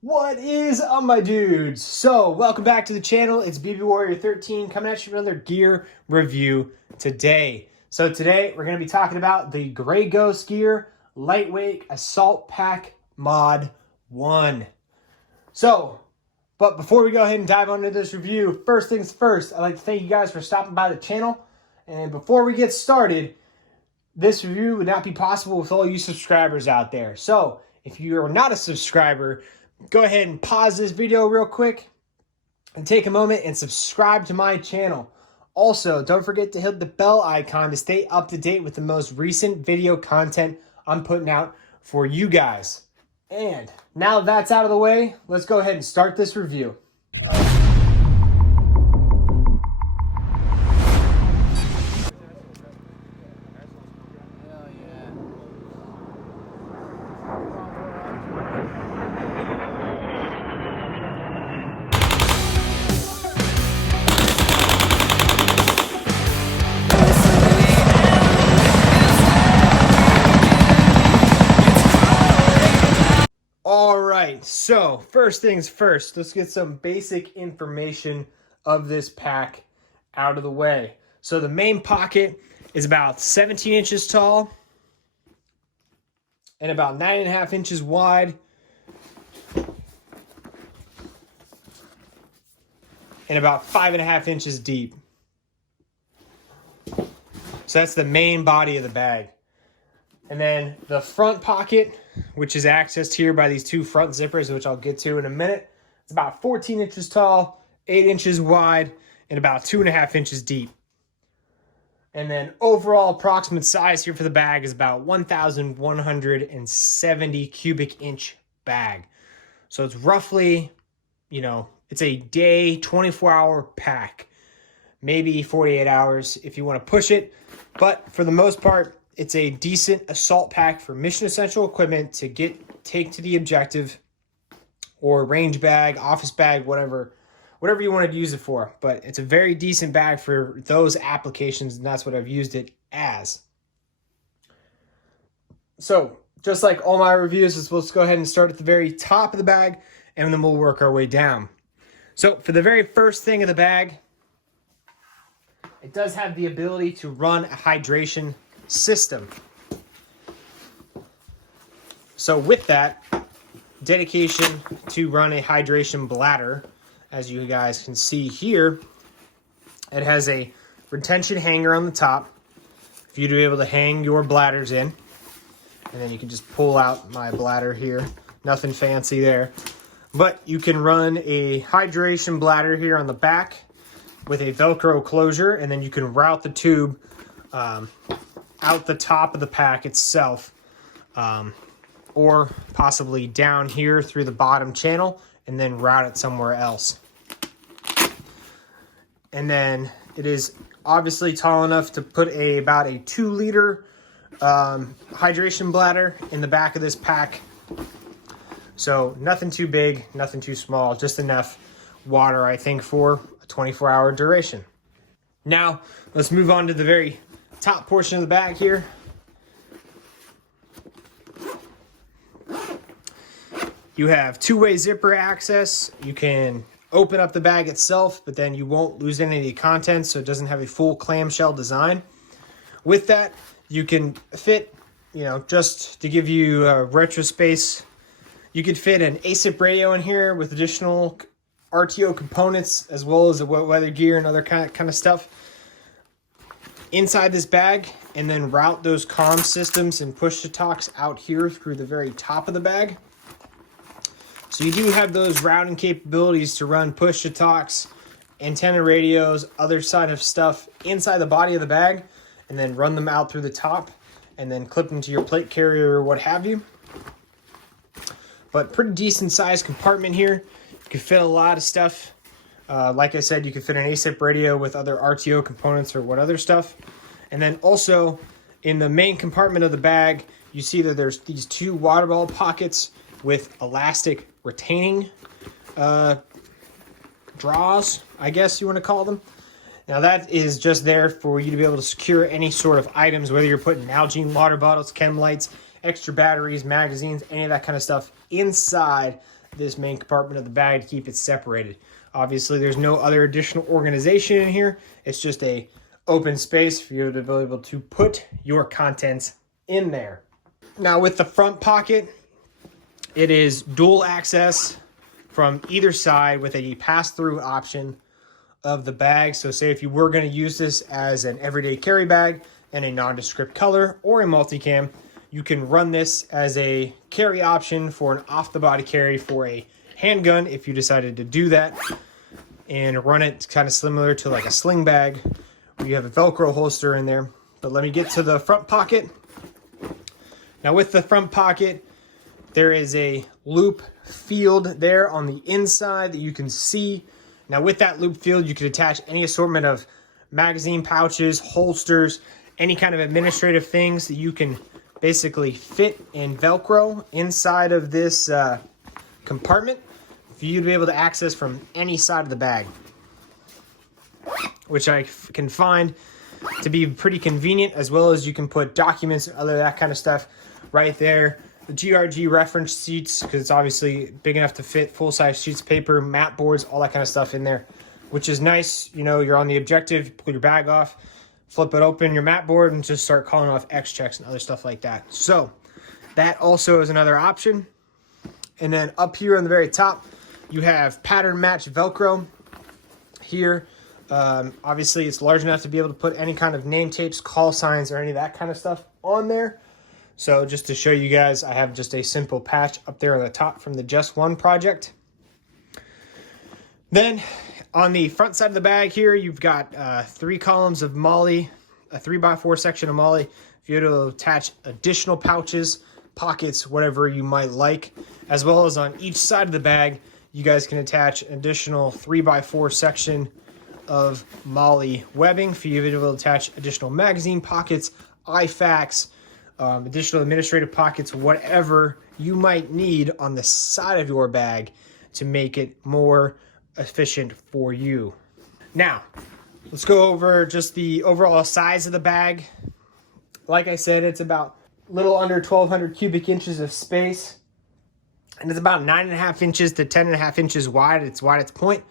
What is up, my dudes? So, welcome back to the channel. It's BB Warrior 13 coming at you with another gear review today. So today we're going to be talking about the Gray Ghost Gear Lightweight Assault Pack Mod 1. But before we go ahead and dive into this review, first things first, I'd like to thank you guys for stopping by the channel. And before we get started, this review would not be possible with all you subscribers out there. So, if you are not a subscriber, go ahead and pause this video real quick and take a moment and subscribe to my channel. Also, don't forget to hit the bell icon to stay up to date with the most recent video content I'm putting out for you guys. And now that that's out of the way, let's go ahead and start this review. Alright, so first things first, let's get some basic information of this pack out of the way. So the main pocket is about 17 inches tall and about 9.5 inches wide and about 5.5 inches deep. So that's the main body of the bag. And then the front pocket, which is accessed here by these two front zippers, which I'll get to in a minute. It's about 14 inches tall, 8 inches wide, and about 2.5 inches deep. And then overall approximate size here for the bag is about 1,170 cubic inch bag. So it's roughly, it's a day, 24-hour pack. Maybe 48 hours if you want to push it. But for the most part, it's a decent assault pack for mission essential equipment to take to the objective, or range bag, office bag, whatever you wanted to use it for. But it's a very decent bag for those applications, and that's what I've used it as. So just like all my reviews, let's go ahead and start at the very top of the bag, and then we'll work our way down. So for the very first thing of the bag, it does have the ability to run a hydration system. So with that, dedication to run a hydration bladder, as you guys can see here, it has a retention hanger on the top for you to be able to hang your bladders in. And then you can just pull out my bladder here. Nothing fancy there. But you can run a hydration bladder here on the back with a Velcro closure, and then you can route the tube out the top of the pack itself, or possibly down here through the bottom channel and then route it somewhere else. And then it is obviously tall enough to put about a 2-liter hydration bladder in the back of this pack. So nothing too big, nothing too small, just enough water, I think, for a 24-hour duration. Now let's move on to the very top portion of the bag here. You have two-way zipper access. You can open up the bag itself, but then you won't lose any of the contents, so it doesn't have a full clamshell design. With that, you can fit, just to give you retro space, you could fit an ASIP radio in here with additional RTO components, as well as the wet weather gear and other kind of stuff inside this bag, and then route those comm systems and push-to-talks out here through the very top of the bag. So you do have those routing capabilities to run push-to-talks, antenna radios, other side of stuff inside the body of the bag, and then run them out through the top, and then clip them to your plate carrier or what have you. But pretty decent sized compartment here. You can fit a lot of stuff. Like I said, you can fit an ASIP radio with other RTO components or what other stuff. And then also in the main compartment of the bag, you see that there's these two water bottle pockets with elastic retaining draws, I guess you want to call them. Now that is just there for you to be able to secure any sort of items, whether you're putting Nalgene water bottles, chem lights, extra batteries, magazines, any of that kind of stuff inside this main compartment of the bag to keep it separated. Obviously, there's no other additional organization in here. It's just a open space for you to be able to put your contents in there. Now with the front pocket, it is dual access from either side with a pass-through option of the bag. So say if you were going to use this as an everyday carry bag in a nondescript color or a multicam, you can run this as a carry option for an off-the-body carry for a handgun if you decided to do that, and run it kind of similar to like a sling bag where you have a Velcro holster in there. But let me get to the front pocket. Now with the front pocket, there is a loop field there on the inside that you can see. Now with that loop field, you can attach any assortment of magazine pouches, holsters, any kind of administrative things that you can basically fit and Velcro inside of this compartment for you to be able to access from any side of the bag, which I can find to be pretty convenient, as well as you can put documents and other that kind of stuff right there. The GRG reference sheets, because it's obviously big enough to fit full-size sheets of paper, mat boards, all that kind of stuff in there, which is nice. You know, you're on the objective, pull your bag off, flip it open, your mat board, and just start calling off X checks and other stuff like that. So that also is another option. And then up here on the very top, you have pattern match Velcro here. Obviously, it's large enough to be able to put any kind of name tapes, call signs, or any of that kind of stuff on there. So just to show you guys, I have just a simple patch up there on the top from the Just One project. Then on the front side of the bag here, you've got 3 columns of MOLLE, a 3x4 section of MOLLE. If you're to attach additional pouches, pockets, whatever you might like, as well as on each side of the bag, you guys can attach an additional 3x4 section of MOLLE webbing for you to be able to attach additional magazine pockets, IFAKs, additional administrative pockets, whatever you might need on the side of your bag to make it more efficient for you. Now, let's go over just the overall size of the bag. Like I said, it's about a little under 1,200 cubic inches of space, and it's about 9.5 inches to 10.5 inches wide. It's wide at its point,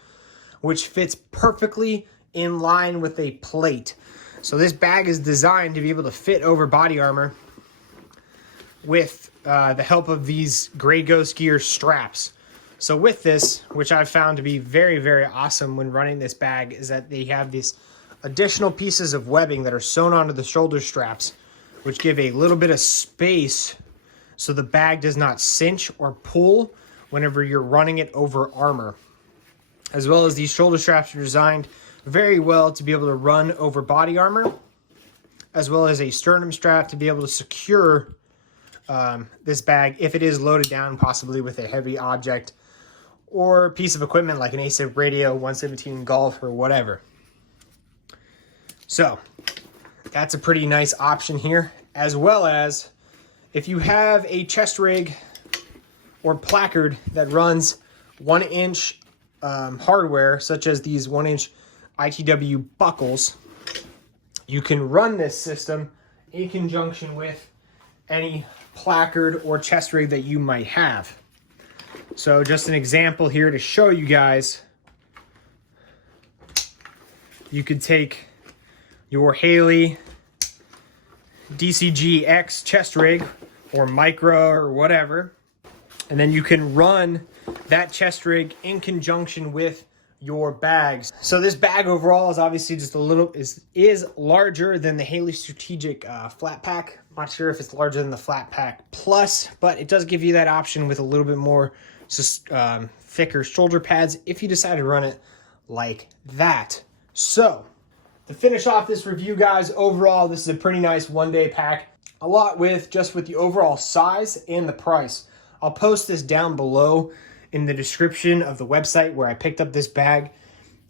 which fits perfectly in line with a plate. So this bag is designed to be able to fit over body armor with the help of these Grey Ghost Gear straps. So with this, which I've found to be very, very awesome when running this bag, is that they have these additional pieces of webbing that are sewn onto the shoulder straps, which give a little bit of space so the bag does not cinch or pull whenever you're running it over armor. As well as these shoulder straps are designed very well to be able to run over body armor, as well as a sternum strap to be able to secure this bag if it is loaded down, possibly with a heavy object or piece of equipment like an ASIC radio, 117 Golf, or whatever. So that's a pretty nice option here, as well as if you have a chest rig or placard that runs 1-inch hardware, such as these 1-inch ITW buckles, you can run this system in conjunction with any placard or chest rig that you might have. So just an example here to show you guys, you could take your Haley DCG-X chest rig or micro or whatever, and then you can run that chest rig in conjunction with your bags. So this bag overall is obviously just a little is larger than the Haley Strategic Flat Pack. I'm not sure if it's larger than the Flat Pack Plus, but it does give you that option with a little bit more thicker shoulder pads if you decide to run it like that. So to finish off this review, guys, overall this is a pretty nice one-day pack. A lot with the overall size and the price. I'll post this down below in the description of the website where I picked up this bag.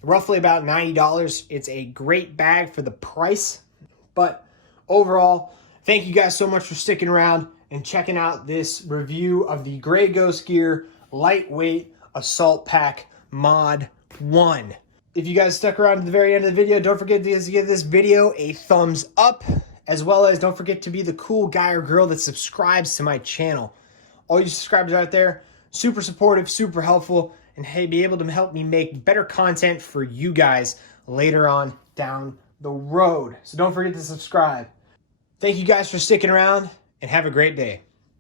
Roughly about $90. It's a great bag for the price. But overall, thank you guys so much for sticking around and checking out this review of the Grey Ghost Gear Lightweight Assault Pack Mod 1. If you guys stuck around to the very end of the video, don't forget to give this video a thumbs up, as well as don't forget to be the cool guy or girl that subscribes to my channel. All you subscribers out there, super supportive, super helpful, and hey, be able to help me make better content for you guys later on down the road. So don't forget to subscribe. Thank you guys for sticking around, and have a great day.